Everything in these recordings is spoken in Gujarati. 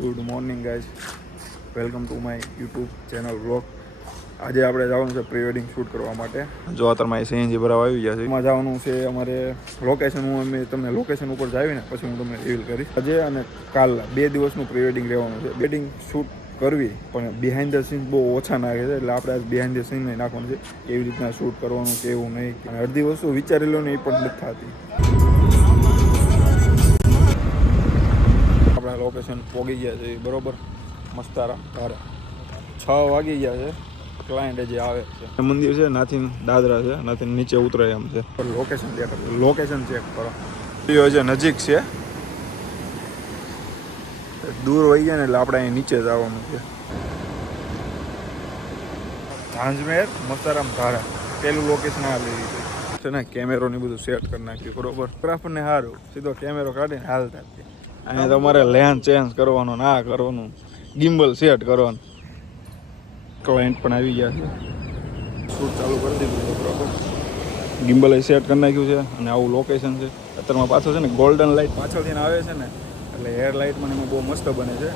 Good morning guys, welcome to my YouTube channel vlog. આજે આપણે જવાનું છે પ્રી વેડિંગ શૂટ કરવા માટે. જો અત્યારમાં સીએનજી ભરાવા આવી ગયા છે. એમાં જવાનું છે અમારે લોકેશન. હું તમને લોકેશન ઉપર જાવીને પછી હું તમને રિવીલ કરીશ. આજે અને કાલ 2 દિવસનું પ્રી વેડિંગ રહેવાનું છે. વેડિંગ શૂટ કરવી પણ બિહાઇન્ડ ધ સીન્સ બહુ ઓછા નાખે છે, એટલે આપણે બિહાઇન્ડ ધ સીન નહીં નાખવાનું છે. કેવી રીતના શૂટ કરવાનું, કેવું નહીં, અને અડધી વસ્તુ વિચારી લો ને એ પણ નથી થતી. આપણા લોકેશન પહોંચી ગયા છે બરોબર, મસ્તારા ધારા. 6 વાગી ગયા છે. ક્લાયન્ટ જે આવે છે, મંદિર છે નાથી દાદરા છે, નાથી નીચે ઉતરે એમ છે. લોકેશન ચેક કરો. છે નજીક છે, દૂર વહી ગયા ને એટલે આપણે અહીં નીચે જ આવવાનું છે. ઝાંઝમેર મસ્તારામ ધારા પેલું લોકેશન આ લઈ છે ને. કેમેરો ને બધું સેટ કરી નાખ્યું બરોબર. ફોટોગ્રાફરને સારું સીધો કેમેરો કાઢીને હાલતા અહીંયા તમારે લેન્સ ચેન્જ કરવાનો, ના કરવાનું, ગિમ્બલ સેટ કરવાનું. ક્લાયન્ટ પણ આવી ગયા છે, શૂટ ચાલુ કરી દીધું છે બરોબર. ગિમ્બલ સેટ કરી નાખ્યું છે અને આવું લોકેશન છે. અત્યારમાં પાછળ છે ને ગોલ્ડન લાઇટ પાછળથી આવે છે ને, એટલે હેર લાઇટ મને એમાં બહુ મસ્ત બને છે.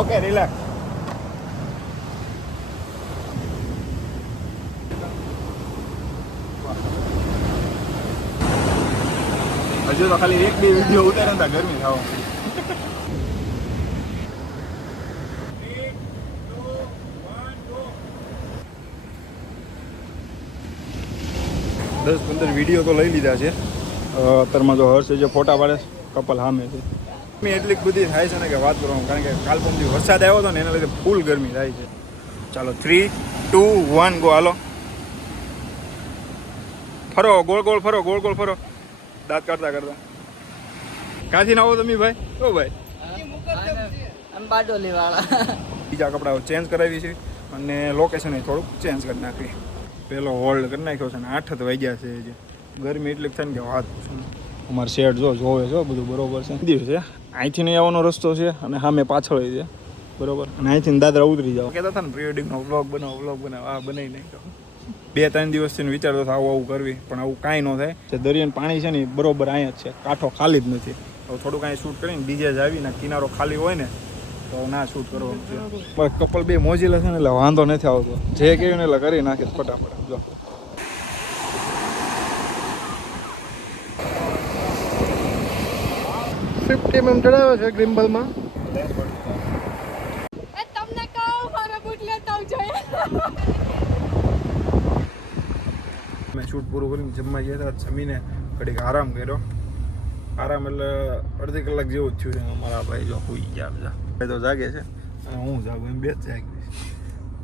Okay, relax. હજુ તો ખાલી 1-2 વિડીયો ઉતારે ને ગરમી થવા. 10-15 વિડીયો તો લઈ લીધા છે. અત્યારમાં જો હર્ષ જે ફોટા પાડે કપલ સામે છે. ગરમી એટલી બધી થાય છે ને કે વાત કરવાનું, કારણ કે કાલ પરમથી વરસાદ આવ્યો હતો ને એના લીધે ફૂલ ગરમી થાય છે. ચાલો 3, 2, 1 ગો. હાલો ફરો, ગોળ ગોળ ફરો, ગોળ ગોળ ફરો, દાંત કાઢતા કાઢતા. ક્યાંથી ના આવો તમે ભાઈ? ઓ ભાઈ, બીજા કપડાં ચેન્જ કરાવી છે અને લોકેશન થોડુંક ચેન્જ કરી નાખી. પેલો હોલ્ડ કરી નાખ્યો છે ને 8 જ વાગ્યા છે. જે ગરમી એટલી થાય ને કે વાત પૂછું. અમારે શેડ જોવે છો બધું બરોબર છે. મંદિર છે, અહીંથી નહીં આવવાનો રસ્તો છે અને સામે પાછળ છે બરોબર. અને અહીંથી દાદરા ઉતરી જાવ. કહેતા હતા ને પ્રી વેડિંગનો વ્લોગ બનાવો. આ બનાવી નાખ્યો. 2-3 દિવસથી વિચારતો હતો આવું કરવી, પણ આવું કાંઈ ન થાય. જે દરિયાનું પાણી છે ને બરોબર અહીંયા જ છે, કાંઠો ખાલી જ નથી. તો થોડુંક અહીં શૂટ કરીને ડીજે જ આવીને કિનારો ખાલી હોય ને તો ના શૂટ કરવાનું છે. પણ કપલ બે મોજીલા છે ને એટલે વાંધો નથી આવતો. જે કહ્યું ને એટલે કરી નાખે ફટાફટ. જો $50 ચડાવે છે ગ્રિમ્બલમાં. તમને કહું મારા બૂટ લેતા આવજો. મેં શૂટ પૂરું કરીને જમવા ગયા હતા. જમીને ઘડીક આરામ કર્યો. આરામ એટલે અડધી કલાક જેવું જ થયું છે. મારા ભાઈ જો સુઈ ગયા બધા. ભાઈ તો જાગે છે અને હું જાગું, એમ બે જ જાગીશ.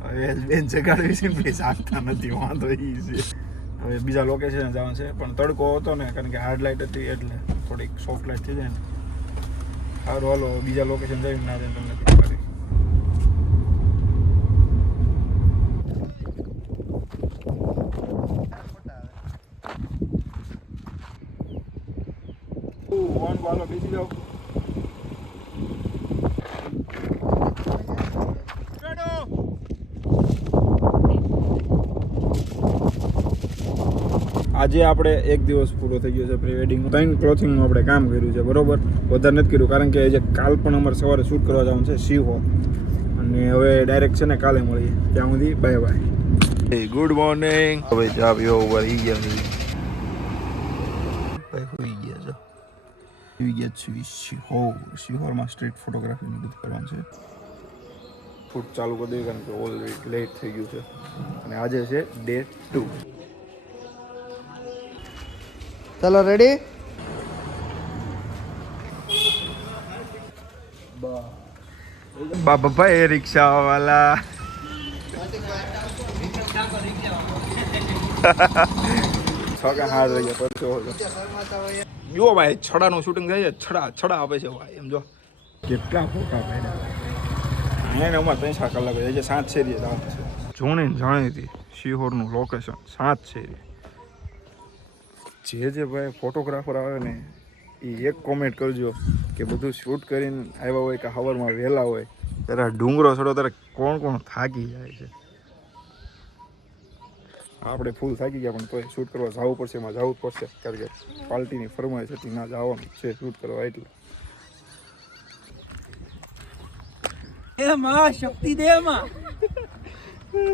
હવે બેન જગાડવી છે ને બે જાગતા નથી, વાંધો એ છે. હવે બીજા લોકેશન જવાનું છે, પણ તડકો હતો ને, કારણ કે હાર્ડ લાઇટ હતી એટલે થોડીક સોફ્ટ લાઇટ થઈ જાય ને. સારું હાલો બીજા લોકેશન જઈને ના જાય તમને કરી. હાલો બેસી જાઓ. આજે આપણે 1 દિવસ પૂરો થઈ ગયો છે પ્રી વેડિંગનું. 3 ક્લોથિંગનું આપણે કામ કર્યું છે બરોબર. વધારે નથી કર્યું, કારણ કે જે કાલ પણ અમારે સવારે શૂટ કરવા જવાનું છે સિંહો. અને હવે ડાયરેક્ટ છે ને કાલે મળીએ. ત્યાં સુધી બાય બાય. Good morning. હવે ચા પીવો ઉપર ઈ ગયા નહીં ભાઈ, હોઈ ગયા છો. આવી ગયા છે શિહોરમાં સ્ટ્રીટ ફોટોગ્રાફીનું બધું કરવાનું છે. શૂટ ચાલુ કરી દઈએ કારણ કે ઓલરેડી લેટ થઈ ગયું છે અને આજે છે ડે 2. ચાલો રેડી. બાબા ભાઈ રિક્ષા વાળા. છોકરા હાર રહી ગયા પરસો. જુઓ ભાઈ, છડાનું શૂટિંગ થાય છે. છડા આપે છે ભાઈ. એમ જો કેટલા ફોટા પાડ્યા. અહીંયા અમારે 3-4 કલાક જે 7 શેરીએ જવાનું છે. જૂની જાણીતી શિહોરનું લોકેશન 7 શેરી. જે ભાઈ ફોટોગ્રાફર આવે ને એ એક કોમેન્ટ કરજો કે બધું શૂટ કરીને આવ્યા હોય કે સવારમાં વહેલા હોય ત્યારે ડુંગરો ચડો ત્યારે કોણ થાકી જાય છે. આપણે ફૂલ થાકી ગયા પણ તોય શૂટ કરવા જવું પડશે, એમાં જવું જ પડશે કારણ કે પાર્ટીની ફરમાઈશ હતી ના જવાનું છે શૂટ કરવા એટલે. એમાં શક્તિ દે એમાં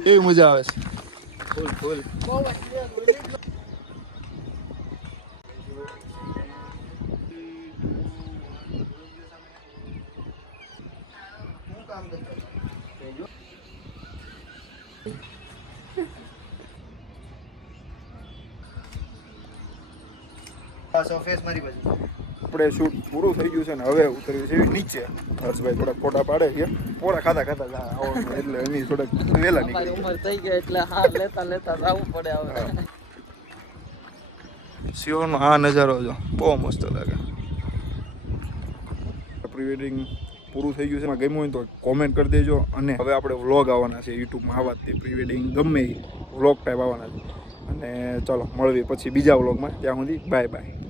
એવી મજા આવે છે. ફૂલ ફૂલ આપણે શૂટ પૂરું થઈ ગયું છે ને હવે ઉતર્યું છે નીચે. હર્ષભાઈ થોડાક ફોટા પાડે કે પોળા ખાતા ખાતા આવવાનું એટલે એની થોડાક વહેલા મારી નીકળી. ઉંમર થઈ ગઈ એટલે હા લેતા લેતા જવું પડે હવે. સિયોરનો આ નજારો જો બહુ મસ્ત લાગે. પ્રી વેડિંગ પૂરું થઈ ગયું છે. એમાં ગમ્યું હોય તો કોમેન્ટ કરી દેજો. અને હવે આપણે વ્લોગ આવવાના છે યુટ્યુબમાં આવા જ પ્રી વેડિંગ ગમે એ વ્લોગ ટાઈપ આવવાના છે. અને ચલો મળવી પછી બીજા વ્લોગમાં. ત્યાં સુધી બાય બાય.